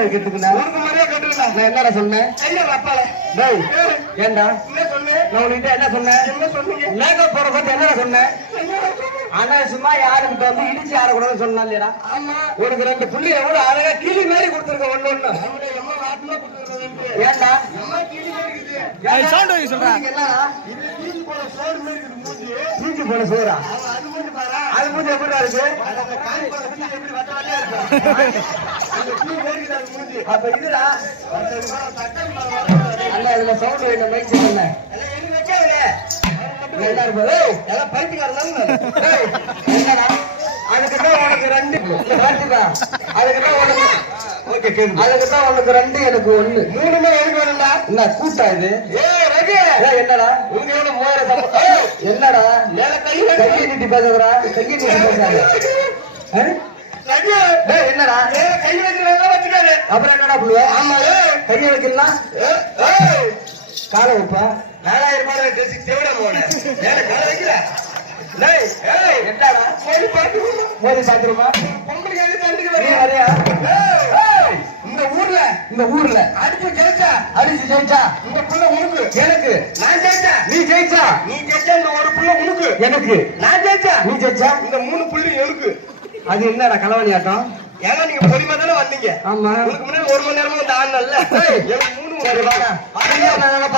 மரியாதை கேட்டுக்கணும் உனக்கு மரியாதை கேட்டுக்கலாம் நான் என்னடா சொன்னேன்? ஐயா அப்பால டேய் ஏண்டா? என்ன சொன்னேன் நான் உன்கிட்ட என்ன சொன்னேன்? என்ன சொன்னீங்க? மேக்கப் போற பத்தி என்னடா சொன்னேன்? ஆனா சும்மா யாருக்கிட்ட வந்து இடிச்சு ஆடக்கூடாதுன்னு சொன்னா இல்லையா ஆமா. உனக்கு ரெண்டு புள்ளி எவ்வளவு அழகா கிளி மாதிரி கொடுத்துருக்க ஒண்ணு ஒண்ணு. ஏண்டா? சவுண்ட் சொல்றேன் தீஞ்சு போன சோறு? அது மூஞ்சி இருக்கு? எப்படி மூஞ்சி அப்ப இதுடா அல்ல இதுல சவுண்ட் வேணும் மைக் செட் எல்லாம் இருக்கு? பைத்தியக்காரன் உனக்கு ரெண்டு. பாத்துக்கா அதுக்கு தான் உனக்கு ஓகே கேளு அதுக்கு தான் உனக்கு ரெண்டு எனக்கு ஒண்ணு. மூணுமே எனக்கு வேணும்டா. என்ன கூட்டா இது? ஏய், என்னடா? உங்க எவ்வளவு மூவாயிரம் என்னடா? கையை நீட்டி பேசுறா நீட்டி என்னடா? கை அப்புறம் என்னடா ஆமா கையை வைக்கலாம் காலை வைப்பா? நாலாயிரம் ரூபாய் ட்ரெஸ்ஸுக்கு தேவையா போன மேல கால என்னடா? பாத்துருமா பொங்கலுக்கு வரியா? ஏய், இந்த ஊர்ல இந்த ஊர்ல. அடுப்பு ஜெயிச்சா அடிச்சு ஜெயிச்சா இந்த புள்ள உனக்கு. எனக்கு. நான் ஜெயிச்சா? நீ ஜெயிச்சா? நீ ஜெயிச்சா இந்த ஒரு புள்ள உனக்கு. எனக்கு. நான் ஜெயிச்சா? நீ ஜெயிச்சா? இந்த மூணு புள்ளி எனக்கு. அது என்னடா களவாணி ஆட்டம்? ஏன்னா நீங்க பொறுமையா தானே வந்தீங்க? ஆமா. உங்களுக்கு முன்னாடி ஒரு மணி நேரமா வந்து ஆடல மூணு சரி வாங்க. ஆடுங்க. நாங்க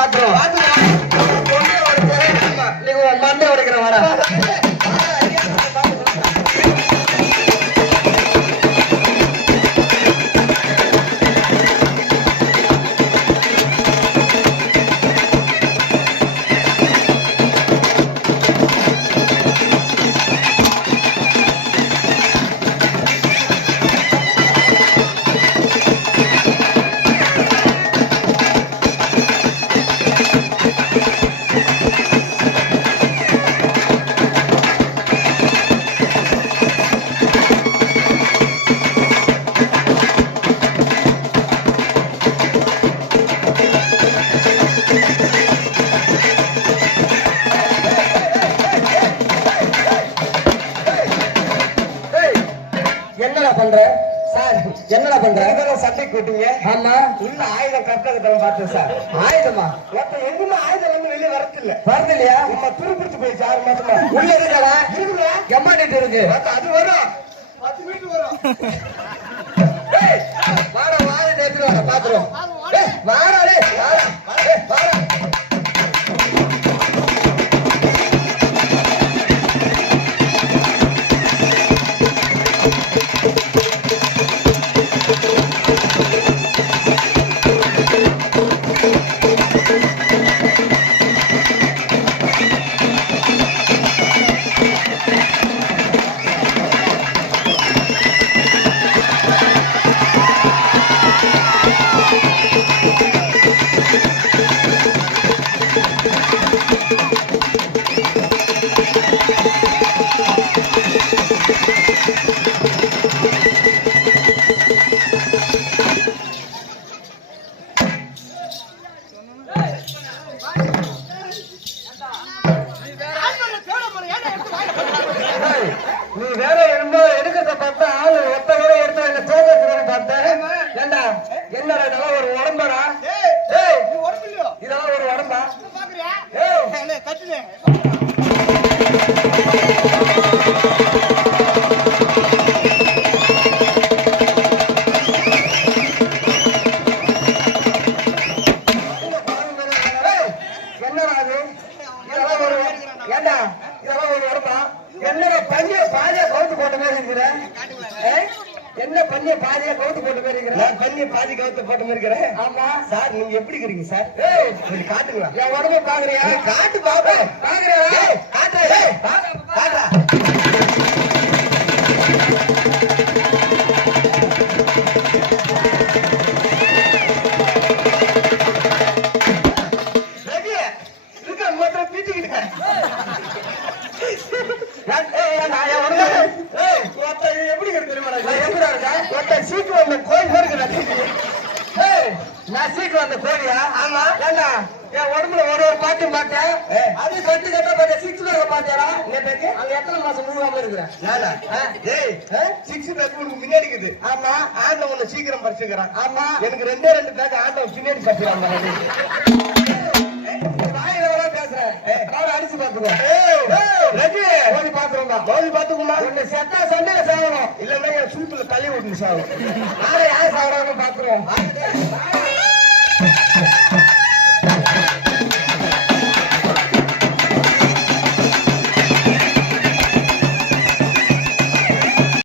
பண்ற? சார் என்னடா பண்ற? சட்டை கூட்டுங்க ஆமா. உள்ள ஆயுதம் கட்டத்தை பார்த்தேன் சார். ஆயுதமா? மொத்தம் எங்குமே ஆயுதம் வந்து வெளியே வரத்தில்ல வருது இல்லையா நம்ம துருப்பிடிச்சு போயிடுச்சு ஆறு மாசமா. உள்ள இருக்கடா இருக்குல்ல? எம்மாடிட்டு இருக்கு. பார்த்தா அது வரும். பத்து மீட்டர் வரும். வாடா வாடா நேத்து வாடா டேய் வாடா நீ வேற என்னமோ எடுக்கிறத பார்த்தா ஆளு ஒத்த வேற எடுத்தா என்ன தோக்கத்துக்கு பார்த்தேன். ஏண்டா? என்னடா இதெல்லாம் ஒரு உடம்பாடா? இதெல்லாம் ஒரு உடம்பா? என்னடா அது? இதெல்லாம் ஒரு ஏண்டா? இதெல்லாம் ஒரு உடம்பா என்னடா பஞ்சிய பாதியா கவுத்து போட்ட மாதிரி இருக்கிற? ஏய், என்ன பண்ணிய பாதியா கவுத்து போட்ட மாதிரி இருக்கிற? நான் பண்ணி பாதி கவுத்து போட்ட மாதிரி இருக்கிறேன். ஆமா. சார் நீங்க எப்படி இருக்கிறீங்க சார்? ஏய். கொஞ்சம் காட்டுங்களா? என் உடம்ப பாக்குறியா? காட்டு பாப்பேன் பாக்குறியா? காட்டுறேன். காட்டுறா. இருக்க எப்படி பீச்சிக்கிட்டேன். எப்படி நான் இருக்கேன்? ஒருத்தன் சீக்கிரம் கோயில் வந்த கோழியா ஆமா. ஏண்டா என் உடம்புல ஒரு ஒரு பாட்டும் பார்த்தேன் அது கட்டு கட்ட பார்த்தேன் சிக்ஸ் பேக்க பார்த்தேடா என்ன அங்க எத்தனை மாசம் மூவாம இருக்கிறேன் நானா? டேய், சிக்ஸ் pack உனக்கு முன்னாடி இருக்குது. ஆமா ஆண்டவன் உன்னை சீக்கிரம் பறிச்சுக்கிறான். ஆமா எனக்கு ரெண்டே ரெண்டு பேக் ஆண்டவன் பின்னாடி பறிச்சுக்கிறான் காலை அடிச்சு பாத்துக்கோ கோழி பாத்துருந்தா மோதி பாத்துக்குமா? உன்னை செத்தா சண்டையில சாகணும். இல்லைன்னா என் சூப்புல தள்ளி விட்டுன்னு சாவு. நாளை யார் சாகுறாங்கன்னு பாத்துருவோம்